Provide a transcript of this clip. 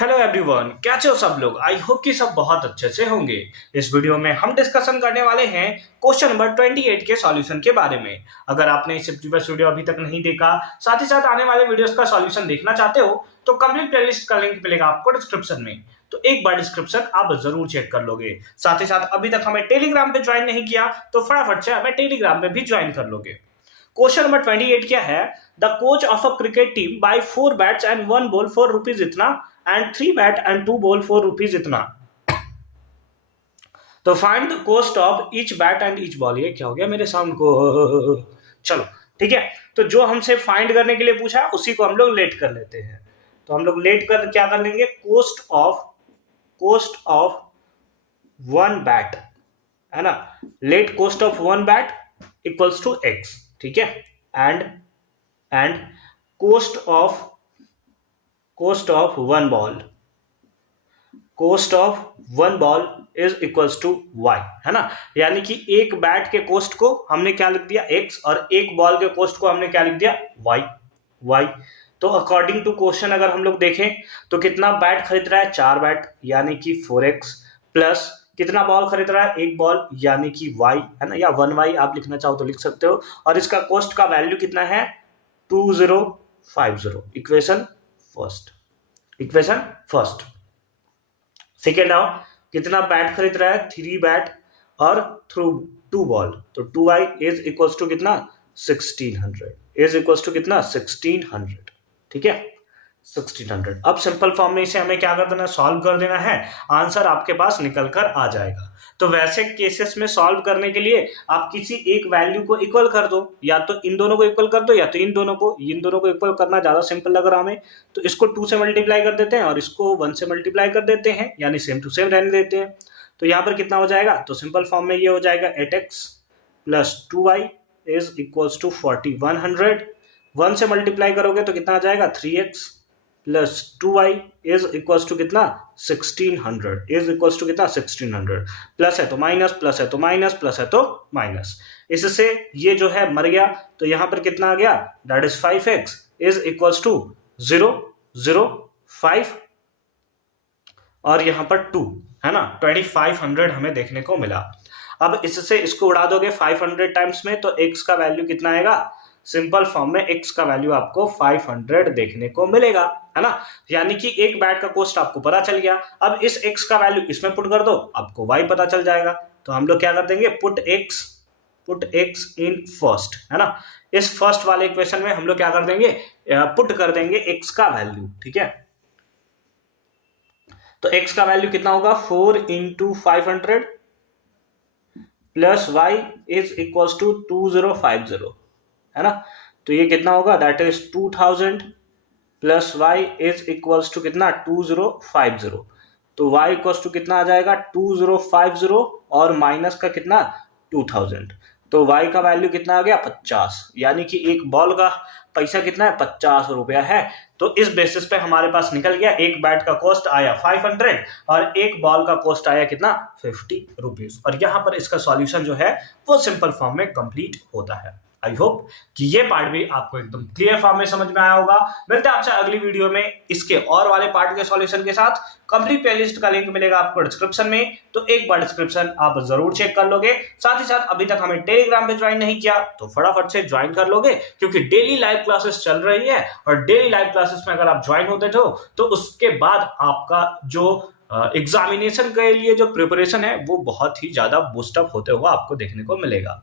Hello everyone, कैसे हो सब लोग। आई होप कि सब बहुत अच्छे से होंगे। इस वीडियो में हम डिस्कशन करने वाले हैं क्वेश्चन नंबर 28 के सॉल्यूशन के बारे में। अगर आपने इसे प्रीवियस वीडियो अभी तक नहीं देखा, साथ ही साथ आने वाले वीडियोस का सॉल्यूशन देखना चाहते हो तो कंप्लीट प्लेलिस्ट का लिंक मिलेगा आपको डिस्क्रिप्शन में। तो एक बार डिस्क्रिप्शन आप जरूर चेक कर लोगे। साथ ही साथ अभी तक हमें टेलीग्राम पे ज्वाइन नहीं किया तो फटाफट से हमें टेलीग्राम पे भी ज्वाइन कर लोगे। क्वेश्चन नंबर 28 क्या है? The coach of a cricket team buy 4 bats and 1 ball for rupees इतना and 3 bat and 2 ball for rupees इतना। तो find the cost of each bat and each ball. ये क्या हो गया मेरे साउंड को? चलो ठीक है, तो जो हमसे फाइंड करने के लिए पूछा उसी को हम लोग लेट कर लेते हैं। तो हम लोग लेट कर क्या कर लेंगे? कोस्ट ऑफ 1 बैट, है ना। Let cost of 1 bat equals to X, ठीक है। And cost of 1 ball is equals to Y, है ना। यानी कि एक बैट के कोस्ट को हमने क्या लिख दिया? एक्स, और एक बॉल के कोस्ट को हमने क्या लिख दिया? वाई। तो अकॉर्डिंग टू क्वेश्चन अगर हम लोग देखें तो कितना बैट खरीद रहा है? 4 बैट यानी कि 4x, प्लस कितना बॉल खरीद रहा है? एक बॉल यानी कि y, है ना, या 1y आप लिखना चाहो तो लिख सकते हो। और इसका कॉस्ट का वैल्यू कितना है? 2050। Equation first. सेकेंड आओ, कितना बैट खरीद रहा है? 3 बैट और थ्रू 2 बॉल, तो 2y इज इक्वल्स टू कितना? 1600 इज इक्वल्स टू कितना? 1600, ठीक है, 1600। अब सिंपल फॉर्म में इसे हमें क्या कर देना? सॉल्व कर देना है। आंसर आपके पास निकल कर आ जाएगा। तो वैसे केसेस में सॉल्व करने के लिए आप किसी एक वैल्यू को इक्वल कर दो, या तो इन दोनों को इक्वल कर दो या तो इन दोनों को इक्वल करना ज्यादा सिंपल लग रहा हमें। तो इसको 2 से मल्टीप्लाई कर देते हैं और इसको 1 से मल्टीप्लाई कर देते हैं, यानी सेम टू सेम रहने देते हैं। तो यहाँ पर कितना हो जाएगा? तो सिंपल फॉर्म में ये हो जाएगा 8x plus 2y is equals to 4100। 1 से मल्टीप्लाई करोगे तो कितना आ जाएगा? 3x plus 2y is equals to कितना? 1600 इज इक्वल्स टू कितना? 1600। प्लस है तो माइनस, प्लस है तो माइनस, प्लस है तो माइनस। इससे ये जो है मर गया, तो यहां पर कितना आ गया? That is 5x is equals to 005 और यहां पर 2, है ना। 2500 हमें देखने को मिला। अब इससे इसको उड़ा दोगे 500 टाइम्स में तो x का वैल्यू कितना आएगा? सिंपल फॉर्म में x का वैल्यू आपको 500 देखने को मिलेगा, है ना। यानी कि एक बैट का कॉस्ट आपको पता चल गया। अब इस x का वैल्यू इसमें पुट कर दो, आपको y पता चल जाएगा। तो हम लोग क्या कर देंगे? पुट x इन फर्स्ट, है ना। इस फर्स्ट वाले इक्वेशन में हम लोग क्या कर देंगे? पुट कर देंगे x का वैल्यू, ठीक है। तो x का वैल्यू कितना होगा? 4 into 500 plus y is equals to 2050, है ना। तो ये कितना होगा? That is 2000 plus y is equals to कितना? 2050। तो y इक्वल्स टू कितना आ जाएगा? 2050 और माइनस का कितना? 2000। तो y का वैल्यू कितना आ गया? 50। यानी कि एक बॉल का पैसा कितना है? 50 रुपया है। तो इस बेसिस पे हमारे पास निकल गया एक बैट का कॉस्ट आया 500 और एक बॉल का कॉस्ट आया कितना? 50 रुपीज। और यहाँ पर इसका सॉल्यूशन जो है वो सिंपल फॉर्म में कंप्लीट होता है। आई होप कि ये पार्ट भी आपको एकदम क्लियर फॉर्म में समझ में आया होगा। मिलते हैं आपसे अगली वीडियो में इसके और वाले पार्ट के सॉल्यूशन के साथ। कंप्लीट प्लेलिस्ट का लिंक मिलेगा आपको डिस्क्रिप्शन में, तो एक बार डिस्क्रिप्शन आप जरूर चेक कर लोगे। साथ ही साथ अभी तक हमें टेलीग्राम पे ज्वाइन नहीं किया तो फटाफट से ज्वाइन कर लोगे, क्योंकि डेली लाइव क्लासेस चल रही है और डेली लाइव क्लासेस में अगर आप ज्वाइन होते हो तो उसके बाद आपका जो एग्जामिनेशन के लिए जो प्रिपरेशन है वो बहुत ही ज्यादा बूस्टअप होते हुए आपको देखने को मिलेगा।